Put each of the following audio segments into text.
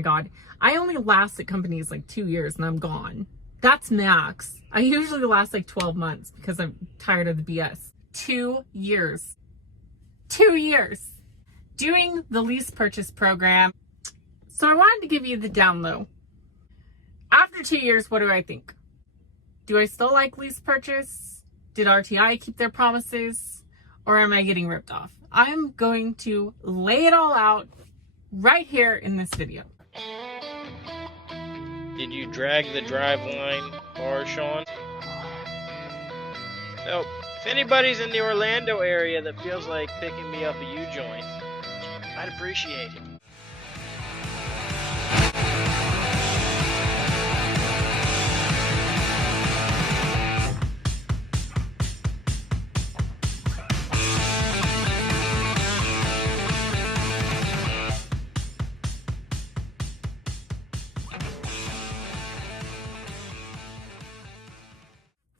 my God. I only last at companies like 2 years and I'm gone. That's max. I usually last like 12 months because I'm tired of the BS. 2 years. 2 years. Doing the lease purchase program. So I wanted to give you the down low. After 2 years, what do I think? Do I still like lease purchase? Did RTI keep their promises? Or am I getting ripped off? I'm going to lay it all out right here in this video. Did you drag the drive line bar, Sean? So, if anybody's in the Orlando area that feels like picking me up a U-joint, I'd appreciate it.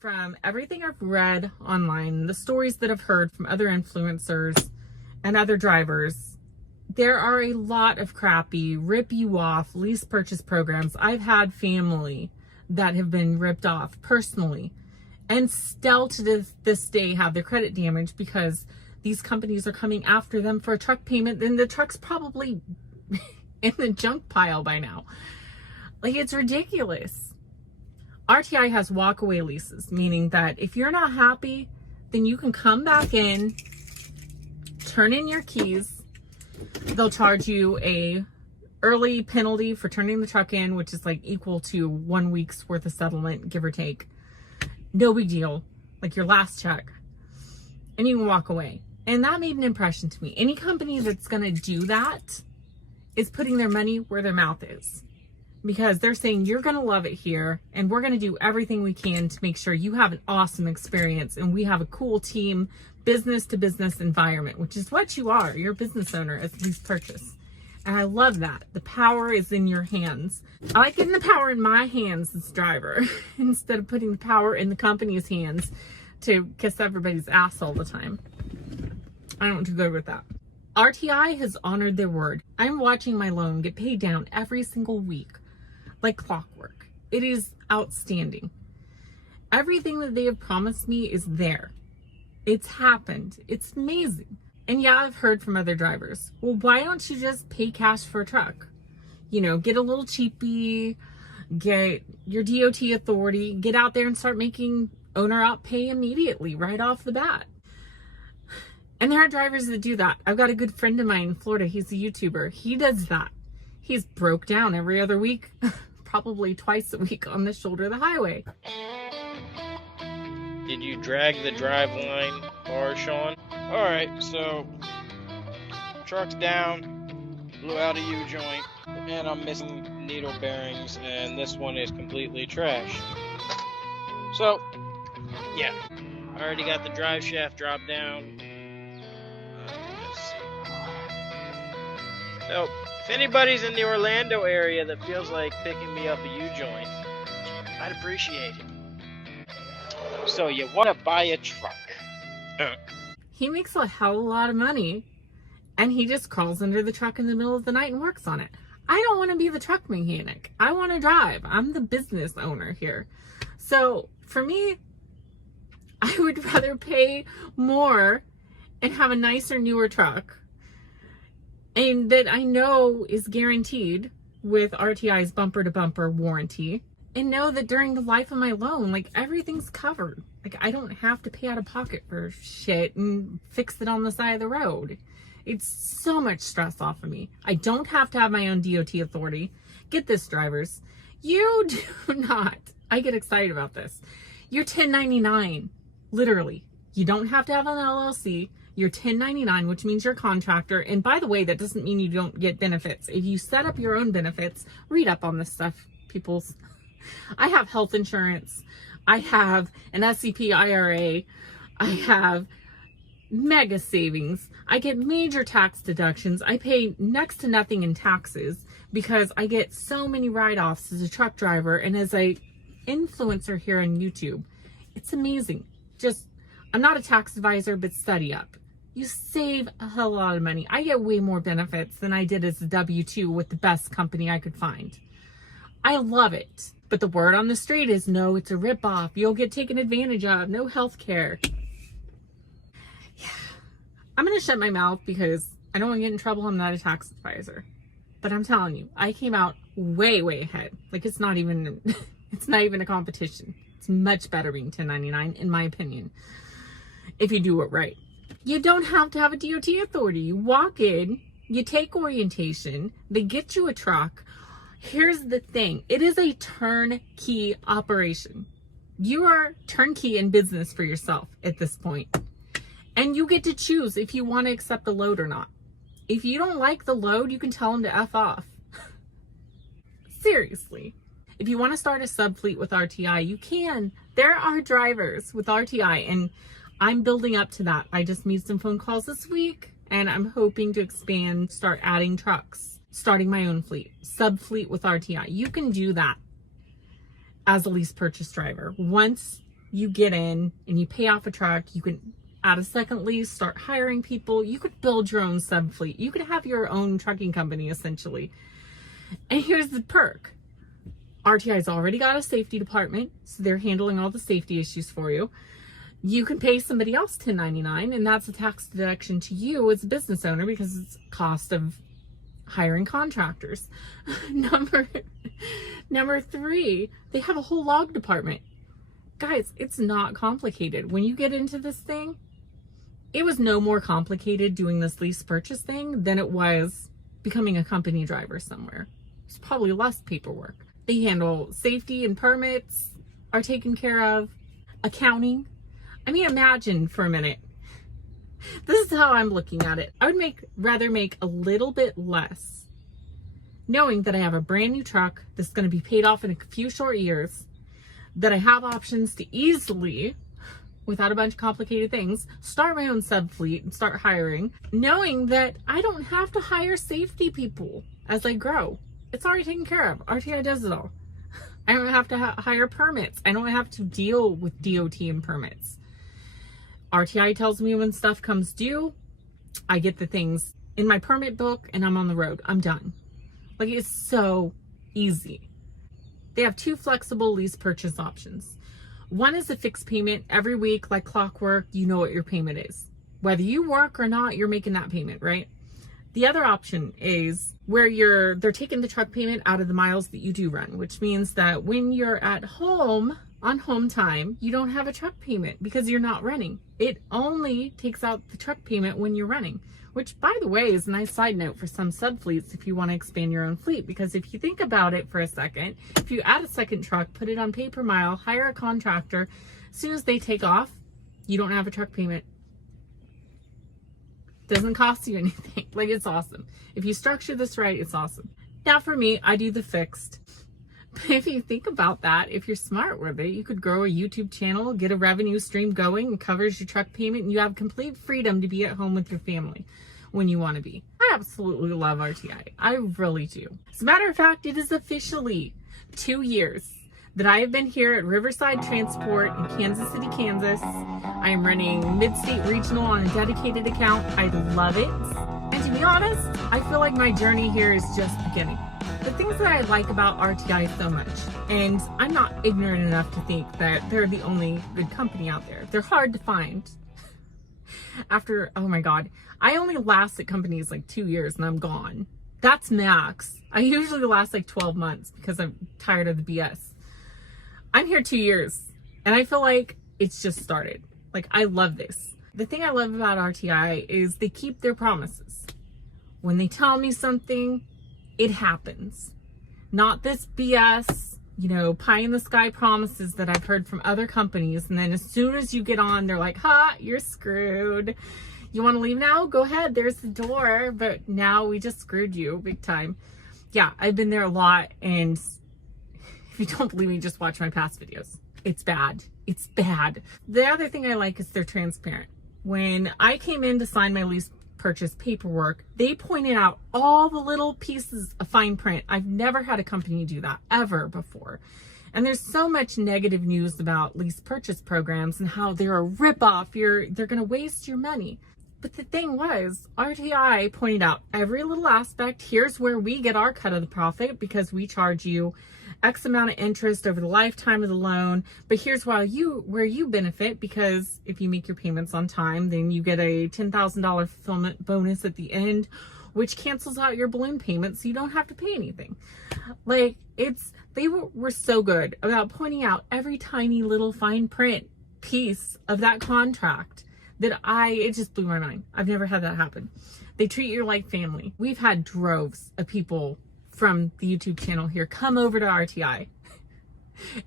From everything I've read online, the stories that I've heard from other influencers and other drivers, there are a lot of crappy, rip you off lease purchase programs. I've had family that have been ripped off personally and still to this day have their credit damaged because these companies are coming after them for a truck payment. Then the truck's probably in the junk pile by now. Like, it's ridiculous. RTI has walkaway leases, meaning that if you're not happy, then you can come back in, turn in your keys. They'll charge you a early penalty for turning the truck in, which is like equal to 1 week's worth of settlement, give or take. No big deal, like your last check. And you can walk away. And that made an impression to me. Any company that's gonna do that is putting their money where their mouth is. Because they're saying you're going to love it here and we're going to do everything we can to make sure you have an awesome experience and we have a cool team, business to business environment, which is what you are. You're a business owner as lease purchase. And I love that. The power is in your hands. I like getting the power in my hands as driver instead of putting the power in the company's hands to kiss everybody's ass all the time. I don't do good with that. RTI has honored their word. I'm watching my loan get paid down every single week. Like clockwork. It is outstanding. Everything that they have promised me is there. It's happened. It's amazing. And yeah, I've heard from other drivers, well, why don't you just pay cash for a truck? You know, get a little cheapy, get your DOT authority, get out there and start making owner out pay immediately, right off the bat. And there are drivers that do that. I've got a good friend of mine in Florida. He's a YouTuber. He does that. He's broke down every other week. Probably twice a week on the shoulder of the highway. Did you drag the drive line bar, Sean? Alright, so truck's down, blew out a U-joint, and I'm missing needle bearings, and this one is completely trashed. So, yeah, I already got the drive shaft dropped down. So, if anybody's in the Orlando area that feels like picking me up a U-joint, I'd appreciate it. So you want to buy a truck? He makes a hell of a lot of money, and he just crawls under the truck in the middle of the night and works on it. I don't want to be the truck mechanic. I want to drive. I'm the business owner here. So for me, I would rather pay more and have a nicer, newer truck, and that I know is guaranteed with RTI's bumper-to-bumper warranty, and know that during the life of my loan, like, everything's covered. Like, I don't have to pay out of pocket for shit and fix it on the side of the road. It's so much stress off of me. I don't have to have my own DOT authority. Get this, drivers. You do not. I get excited about this. You're 1099, literally. You don't have to have an LLC. You're 1099, which means you're a contractor. And by the way, that doesn't mean you don't get benefits. If you set up your own benefits, read up on this stuff, peoples. I have health insurance. I have an SEP IRA. I have mega savings. I get major tax deductions. I pay next to nothing in taxes because I get so many write-offs as a truck driver and as a influencer here on YouTube. It's amazing. Just, I'm not a tax advisor, but study up. You save a hell lot of money. I get way more benefits than I did as a W-2 with the best company I could find. I love it. But the word on the street is, no, it's a ripoff. You'll get taken advantage of. No health care. Yeah. I'm going to shut my mouth because I don't want to get in trouble. I'm not a tax advisor. But I'm telling you, I came out way, way ahead. Like, it's not even a competition. It's much better being 1099, in my opinion, if you do it right. You don't have to have a DOT authority. You walk in, you take orientation, they get you a truck. Here's the thing. It is a turnkey operation. You are turnkey in business for yourself at this point. And you get to choose if you want to accept the load or not. If you don't like the load, you can tell them to F off. Seriously. If you want to start a sub-fleet with RTI, you can. There are drivers with RTI, and I'm building up to that. I just made some phone calls this week, and I'm hoping to expand, start adding trucks, starting my own fleet, sub-fleet with RTI. You can do that as a lease purchase driver. Once you get in and you pay off a truck, you can add a second lease, start hiring people. You could build your own sub-fleet. You could have your own trucking company, essentially. And here's the perk. RTI's already got a safety department, so they're handling all the safety issues for you. You can pay somebody else $10.99, and that's a tax deduction to you as a business owner because it's cost of hiring contractors. Number 3, they have a whole log department. Guys, it's not complicated. When you get into this thing, it was no more complicated doing this lease purchase thing than it was becoming a company driver somewhere. It's probably less paperwork. They handle safety and permits are taken care of, accounting. I mean, imagine for a minute. This is how I'm looking at it. I would rather make a little bit less, knowing that I have a brand new truck that's going to be paid off in a few short years, that I have options to easily, without a bunch of complicated things, start my own sub-fleet and start hiring, knowing that I don't have to hire safety people as I grow. It's already taken care of. RTI does it all. I don't have to hire permits. I don't have to deal with DOT and permits. RTI tells me when stuff comes due. I get the things in my permit book and I'm on the road. I'm done. Like, it's so easy. They have 2 flexible lease purchase options. One is a fixed payment every week, like clockwork. You know what your payment is. Whether you work or not, you're making that payment, right? The other option is where they're taking the truck payment out of the miles that you do run, which means that when you're at home on home time, you don't have a truck payment because you're not running. It only takes out the truck payment when you're running, which, by the way, is a nice side note for some sub-fleets if you want to expand your own fleet. Because if you think about it for a second, if you add a second truck, put it on pay per mile, hire a contractor, as soon as they take off, you don't have a truck payment. Doesn't cost you anything. Like, it's awesome. If you structure this right, it's awesome. Now for me, I do the fixed. But if you think about that, if you're smart with it, you could grow a YouTube channel, get a revenue stream going, and covers your truck payment, and you have complete freedom to be at home with your family when you want to be. I absolutely love RTI. I really do. As a matter of fact, it is officially 2 years that I have been here at Riverside Transport in Kansas City, Kansas. I am running Mid-State Regional on a dedicated account. I love it. And to be honest, I feel like my journey here is just beginning. The things that I like about RTI so much, and I'm not ignorant enough to think that they're the only good company out there. They're hard to find. After, oh my God, I only last at companies like 2 years and I'm gone. That's max. I usually last like 12 months because I'm tired of the BS. I'm here 2 years and I feel like it's just started. Like, I love this. The thing I love about RTI is they keep their promises. When they tell me something, it happens. Not this BS, pie in the sky promises that I've heard from other companies. And then as soon as you get on, they're like, ha, you're screwed. You want to leave now? Go ahead. There's the door. But now we just screwed you big time. Yeah, I've been there a lot. And if you don't believe me, just watch my past videos. It's bad. It's bad. The other thing I like is they're transparent. When I came in to sign my lease purchase paperwork, they pointed out all the little pieces of fine print. I've never had a company do that ever before. And there's so much negative news about lease purchase programs and how they're a ripoff. They're going to waste your money. But the thing was, RTI pointed out every little aspect. Here's where we get our cut of the profit because we charge you X amount of interest over the lifetime of the loan. But here's where you benefit, because if you make your payments on time, then you get a $10,000 fulfillment bonus at the end, which cancels out your balloon payment so you don't have to pay anything. Like, they were so good about pointing out every tiny little fine print piece of that contract that it just blew my mind. I've never had that happen. They treat you like family. We've had droves of people from the YouTube channel here come over to RTI.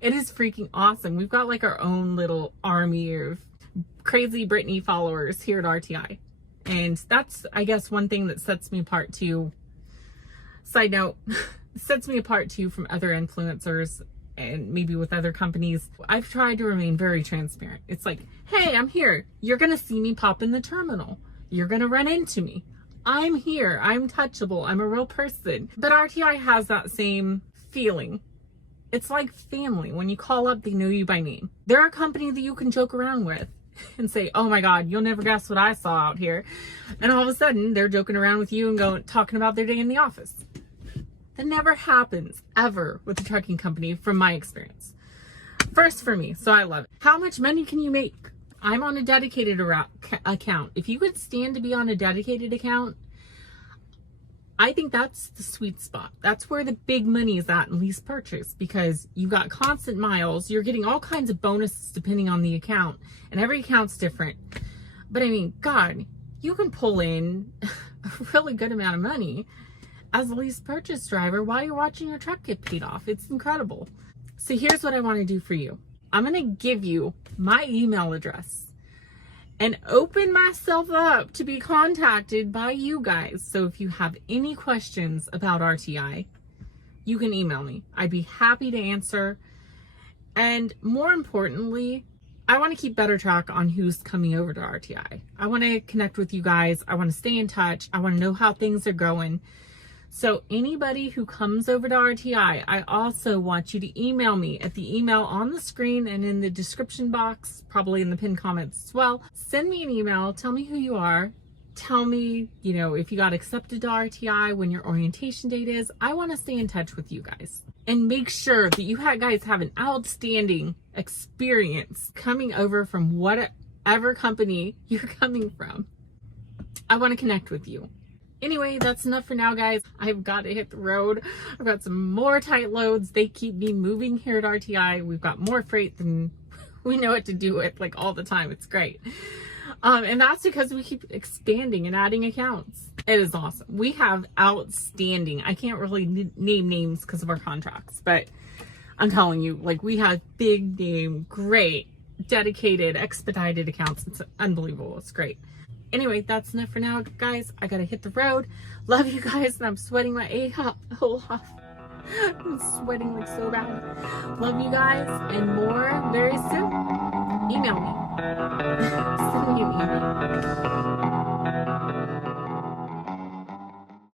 It is freaking awesome. We've got like our own little army of crazy Britney followers here at RTI. And that's, I guess, one thing that sets me apart too. Side note, sets me apart too from other influencers and maybe with other companies. I've tried to remain very transparent. It's like, hey, I'm here. You're going to see me pop in the terminal. You're going to run into me. I'm here. I'm touchable. I'm a real person. But RTI has that same feeling. It's like family. When you call up, they know you by name. They're a company that you can joke around with and say, oh my God, you'll never guess what I saw out here. And all of a sudden they're joking around with you and talking about their day in the office. That never happens ever with a trucking company from my experience. First for me, so I love it. How much money can you make? I'm on a dedicated account. If you could stand to be on a dedicated account, I think that's the sweet spot. That's where the big money is at in lease purchase, because you got constant miles. You're getting all kinds of bonuses depending on the account, and every account's different. But I mean, God, you can pull in a really good amount of money as a lease purchase driver while you're watching your truck get paid off. It's incredible. So here's what I want to do for you. I'm going to give you my email address and open myself up to be contacted by you guys. So if you have any questions about RTI, you can email me. I'd be happy to answer. And more importantly, I want to keep better track on who's coming over to RTI. I want to connect with you guys. I want to stay in touch. I want to know how things are going. So anybody who comes over to RTI, I also want you to email me at the email on the screen and in the description box, probably in the pinned comments as well. Send me an email. Tell me who you are. Tell me, if you got accepted to RTI, when your orientation date is. I want to stay in touch with you guys and make sure that you guys have an outstanding experience coming over from whatever company you're coming from. I want to connect with you. Anyway, that's enough for now, guys. I've got to hit the road. I've got some more tight loads. They keep me moving here at RTI. We've got more freight than we know what to do with, like, all the time. It's great. And that's because we keep expanding and adding accounts. It is awesome. We have outstanding, I can't really name names because of our contracts, but I'm telling you, like, we have big name, great, dedicated, expedited accounts. It's unbelievable. It's great. Anyway, that's enough for now, guys. I gotta hit the road. Love you guys, and I'm sweating my a-hole off. I'm sweating like so bad. Love you guys, and more very soon. Email me.